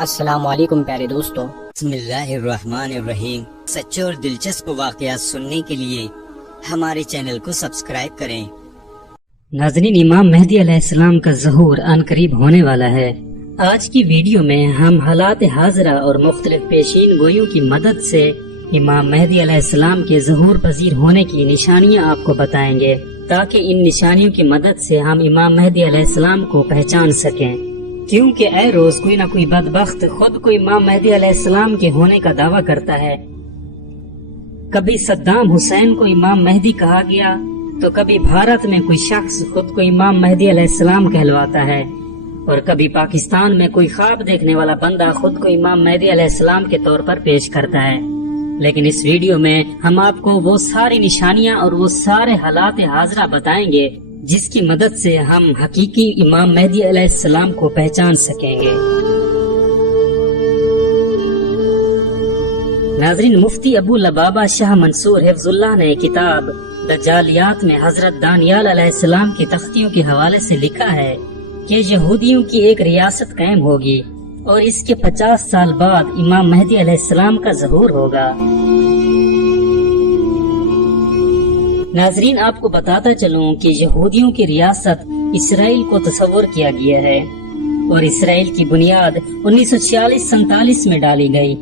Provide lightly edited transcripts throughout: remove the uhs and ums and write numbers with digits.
السلام علیکم پیارے دوستو، بسم اللہ الرحمن الرحیم۔ سچے اور دلچسپ واقعات سننے کے لیے ہمارے چینل کو سبسکرائب کریں۔ ناظرین، امام مہدی علیہ السلام کا ظہور ان قریب ہونے والا ہے۔ آج کی ویڈیو میں ہم حالات حاضرہ اور مختلف پیشین گوئیوں کی مدد سے امام مہدی علیہ السلام کے ظہور پذیر ہونے کی نشانیاں آپ کو بتائیں گے، تاکہ ان نشانیوں کی مدد سے ہم امام مہدی علیہ السلام کو پہچان سکیں۔ کیونکہ اے روز کوئی نہ کوئی بدبخت خود کو امام مہدی علیہ السلام کے ہونے کا دعویٰ کرتا ہے۔ کبھی صدام حسین کو امام مہدی کہا گیا تو کبھی بھارت میں کوئی شخص خود کو امام مہدی علیہ السلام کہلواتا ہے، اور کبھی پاکستان میں کوئی خواب دیکھنے والا بندہ خود کو امام مہدی علیہ السلام کے طور پر پیش کرتا ہے۔ لیکن اس ویڈیو میں ہم آپ کو وہ ساری نشانیاں اور وہ سارے حالات حاضرہ بتائیں گے جس کی مدد سے ہم حقیقی امام مہدی علیہ السلام کو پہچان سکیں گے۔ ناظرین، مفتی ابو لبابہ شاہ منصور حفظ اللہ نے کتاب دجالیات میں حضرت دانیال علیہ السلام کی تختیوں کے حوالے سے لکھا ہے کہ یہودیوں کی ایک ریاست قائم ہوگی اور اس کے 50 سال بعد امام مہدی علیہ السلام کا ظہور ہوگا۔ ناظرین، آپ کو بتاتا چلوں کہ یہودیوں کی ریاست اسرائیل کو تصور کیا گیا ہے، اور اسرائیل کی بنیاد 1946-47 میں ڈالی گئی،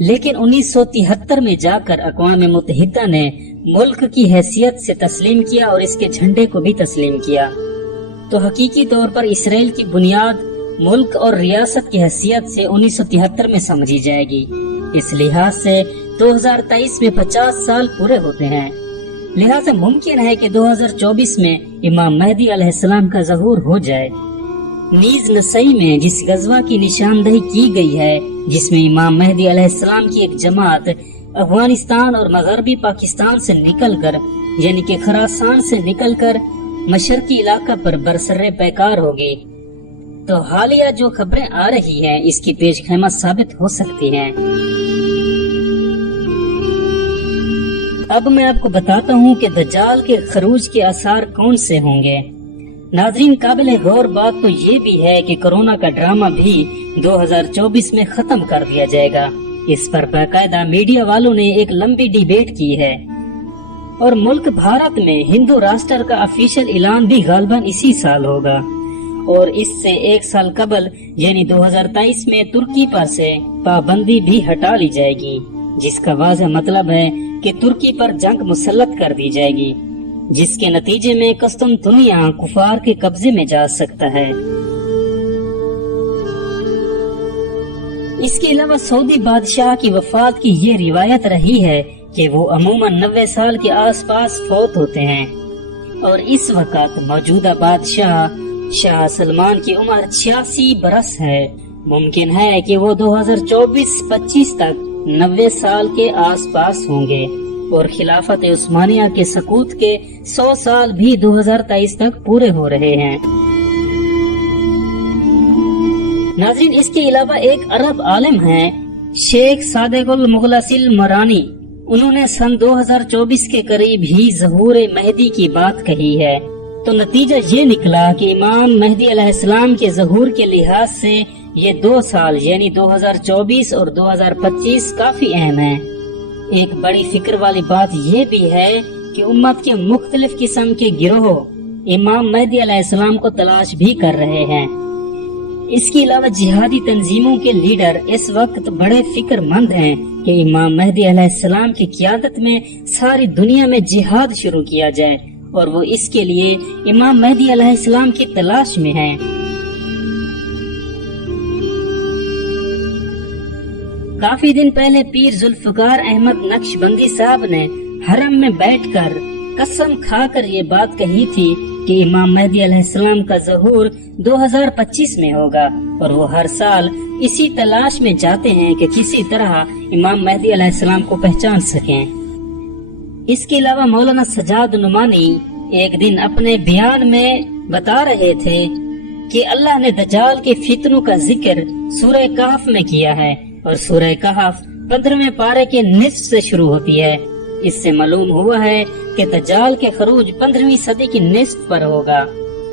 لیکن 1973 میں جا کر اقوام متحدہ نے ملک کی حیثیت سے تسلیم کیا اور اس کے جھنڈے کو بھی تسلیم کیا۔ تو حقیقی طور پر اسرائیل کی بنیاد ملک اور ریاست کی حیثیت سے 1973 میں سمجھی جائے گی۔ اس لحاظ سے 2023 میں 50 سال پورے ہوتے ہیں، لہذا ممکن ہے کہ 2024 میں امام مہدی علیہ السلام کا ظہور ہو جائے۔ نیز نسائی میں جس غزوہ کی نشاندہی کی گئی ہے، جس میں امام مہدی علیہ السلام کی ایک جماعت افغانستان اور مغربی پاکستان سے نکل کر، یعنی کہ خراسان سے نکل کر مشرقی علاقہ پر برسر پیکار ہوگی، تو حالیہ جو خبریں آ رہی ہیں اس کی پیش خیمہ ثابت ہو سکتی ہیں۔ اب میں آپ کو بتاتا ہوں کہ دجال کے خروج کے آثار کون سے ہوں گے۔ ناظرین، قابل غور بات تو یہ بھی ہے کہ کورونا کا ڈرامہ بھی 2024 میں ختم کر دیا جائے گا۔ اس پر باقاعدہ میڈیا والوں نے ایک لمبی ڈیبیٹ کی ہے، اور ملک بھارت میں ہندو راشٹر کا آفیشیل اعلان بھی غالباً اسی سال ہوگا، اور اس سے ایک سال قبل یعنی 2023 میں ترکی پر سے پابندی بھی ہٹا لی جائے گی، جس کا واضح مطلب ہے کہ ترکی پر جنگ مسلط کر دی جائے گی، جس کے نتیجے میں قسطنطنیہ کفار کے قبضے میں جا سکتا ہے۔ اس کے علاوہ سعودی بادشاہ کی وفات کی یہ روایت رہی ہے کہ وہ عموماً 90 سال کے آس پاس فوت ہوتے ہیں، اور اس وقت موجودہ بادشاہ شاہ سلمان کی عمر 86 برس ہے۔ ممکن ہے کہ وہ 2024-25 تک 90 سال کے آس پاس ہوں گے، اور خلافت عثمانیہ کے سقوط کے 100 سال بھی 2023 تک پورے ہو رہے ہیں۔ ناظرین، اس کے علاوہ ایک عرب عالم ہیں شیخ صادق المغلسی المرانی، انہوں نے سن 2024 کے قریب ہی ظہور مہدی کی بات کہی ہے۔ تو نتیجہ یہ نکلا کہ امام مہدی علیہ السلام کے ظہور کے لحاظ سے یہ 2 سال یعنی 2024 اور 2025 کافی اہم ہیں۔ ایک بڑی فکر والی بات یہ بھی ہے کہ امت کے مختلف قسم کے گروہ امام مہدی علیہ السلام کو تلاش بھی کر رہے ہیں۔ اس کے علاوہ جہادی تنظیموں کے لیڈر اس وقت بڑے فکر مند ہیں کہ امام مہدی علیہ السلام کی قیادت میں ساری دنیا میں جہاد شروع کیا جائے، اور وہ اس کے لیے امام مہدی علیہ السلام کی تلاش میں ہیں۔ کافی دن پہلے پیر ذوالفقار احمد نقشبندی صاحب نے حرم میں بیٹھ کر قسم کھا کر یہ بات کہی تھی کہ امام مہدی علیہ السلام کا ظہور 2025 میں ہوگا، اور وہ ہر سال اسی تلاش میں جاتے ہیں کہ کسی طرح امام مہدی علیہ السلام کو پہچان سکیں۔ اس کے علاوہ مولانا سجاد نعمانی ایک دن اپنے بیان میں بتا رہے تھے کہ اللہ نے دجال کے فتنوں کا ذکر سورہ کہف میں کیا ہے، اور سورہ کہف 15ویں پارے کے نصف سے شروع ہوتی ہے۔ اس سے معلوم ہوا ہے کہ دجال کے خروج 15ویں صدی کی نصف پر ہوگا،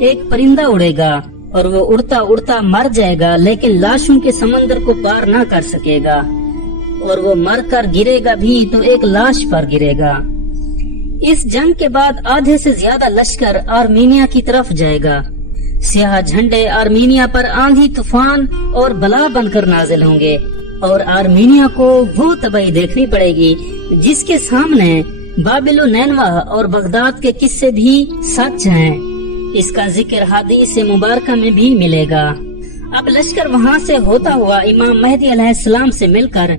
ایک پرندہ اڑے گا اور وہ اڑتا اڑتا مر جائے گا، لیکن لاشوں کے سمندر کو پار نہ کر سکے گا، اور وہ مر کر گرے گا بھی تو ایک لاش پر گرے گا۔ اس جنگ کے بعد آدھے سے زیادہ لشکر آرمینیا کی طرف جائے گا۔ سیاہ جھنڈے آرمینیا پر آندھی طوفان اور بلا بن کر نازل ہوں گے، اور آرمینیا کو وہ تباہی دیکھنی پڑے گی جس کے سامنے بابل و نینوا اور بغداد کے قصے بھی سچ ہیں۔ اس کا ذکر حدیث مبارکہ میں بھی ملے گا۔ اب لشکر وہاں سے ہوتا ہوا امام مہدی علیہ السلام سے مل کر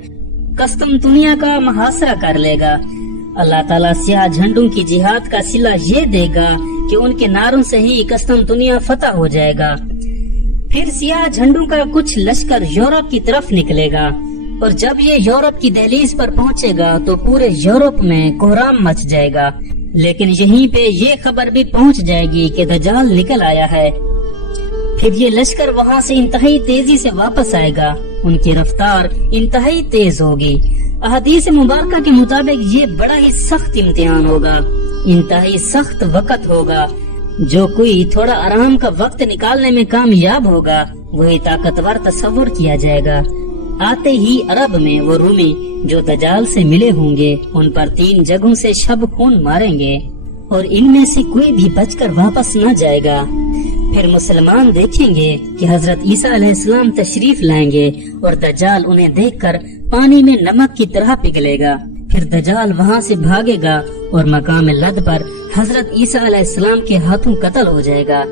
قسطنطنیہ کا محاصرہ کر لے گا۔ اللہ تعالیٰ سیاہ جھنڈوں کی جہاد کا صلہ یہ دے گا کہ ان کے نعروں سے ہی قسطنطنیہ فتح ہو جائے گا۔ پھر سیاہ جھنڈوں کا کچھ لشکر یورپ کی طرف نکلے گا، اور جب یہ یورپ کی دہلیز پر پہنچے گا تو پورے یورپ میں کوہرام مچ جائے گا۔ لیکن یہیں پہ یہ خبر بھی پہنچ جائے گی کہ دجال نکل آیا ہے۔ پھر یہ لشکر وہاں سے انتہائی تیزی سے واپس آئے گا، ان کی رفتار انتہائی تیز ہوگی۔ احادیث مبارکہ کے مطابق یہ بڑا ہی سخت امتحان ہوگا، انتہائی سخت وقت ہوگا۔ جو کوئی تھوڑا آرام کا وقت نکالنے میں کامیاب ہوگا وہی طاقتور تصور کیا جائے گا۔ آتے ہی عرب میں وہ رومی جو دجال سے ملے ہوں گے ان پر 3 جگہوں سے شب خون ماریں گے، اور ان میں سے کوئی بھی بچ کر واپس نہ جائے گا۔ پھر مسلمان دیکھیں گے کہ حضرت عیسیٰ علیہ السلام تشریف لائیں گے، اور دجال انہیں دیکھ کر پانی میں نمک کی طرح پگھلے گا۔ پھر دجال وہاں سے بھاگے گا اور مقام لد پر حضرت عیسیٰ علیہ السلام کے ہاتھوں قتل ہو جائے گا۔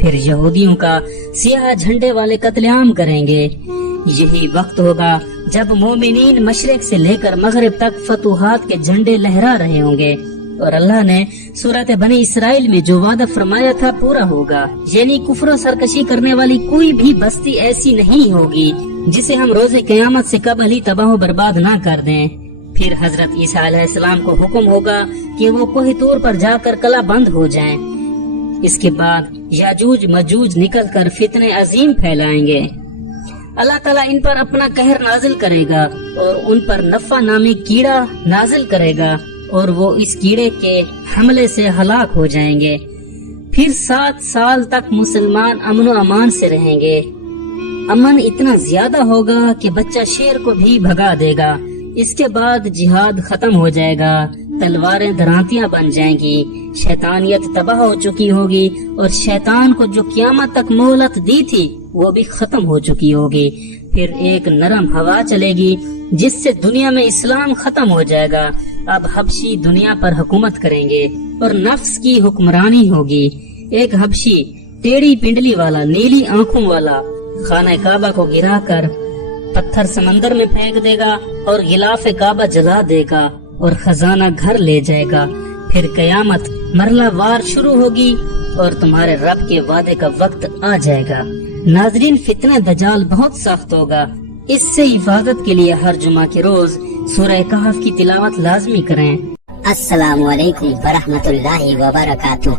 پھر یہودیوں کا سیاہ جھنڈے والے قتل عام کریں گے۔ یہی وقت ہوگا جب مومنین مشرق سے لے کر مغرب تک فتوحات کے جھنڈے لہرا رہے ہوں گے، اور اللہ نے سورۃ بنی اسرائیل میں جو وعدہ فرمایا تھا پورا ہوگا، یعنی کفر و سرکشی کرنے والی کوئی بھی بستی ایسی نہیں ہوگی جسے ہم روز قیامت سے قبل ہی تباہ و برباد نہ کر دیں۔ پھر حضرت عیسیٰ علیہ السلام کو حکم ہوگا کہ وہ کوہ طور پر جا کر کلا بند ہو جائیں۔ اس کے بعد یاجوج مجوج نکل کر فتنے عظیم پھیلائیں گے۔ اللہ تعالیٰ ان پر اپنا قہر نازل کرے گا اور ان پر نفع نامی کیڑا نازل کرے گا، اور وہ اس کیڑے کے حملے سے ہلاک ہو جائیں گے۔ پھر 7 سال تک مسلمان امن و امان سے رہیں گے۔ امن اتنا زیادہ ہوگا کہ بچہ شیر کو بھی بھگا دے گا۔ اس کے بعد جہاد ختم ہو جائے گا، تلواریں درانتیاں بن جائیں گی، شیطانیت تباہ ہو چکی ہوگی، اور شیطان کو جو قیامت تک مہلت دی تھی وہ بھی ختم ہو چکی ہوگی۔ پھر ایک نرم ہوا چلے گی جس سے دنیا میں اسلام ختم ہو جائے گا۔ اب حبشی دنیا پر حکومت کریں گے اور نفس کی حکمرانی ہوگی۔ ایک حبشی ٹیڑھی پنڈلی والا، نیلی آنکھوں والا، خانہ کعبہ کو گرا کر پتھر سمندر میں پھینک دے گا اور غلاف کعبہ جلا دے گا اور خزانہ گھر لے جائے گا۔ پھر قیامت مرلہ وار شروع ہوگی اور تمہارے رب کے وعدے کا وقت آ جائے گا۔ ناظرین، فتنہ دجال بہت سخت ہوگا۔ اس سے حفاظت کے لیے ہر جمعہ کے روز سورہ کہف کی تلاوت لازمی کریں۔ السلام علیکم ورحمۃ اللہ وبرکاتہ۔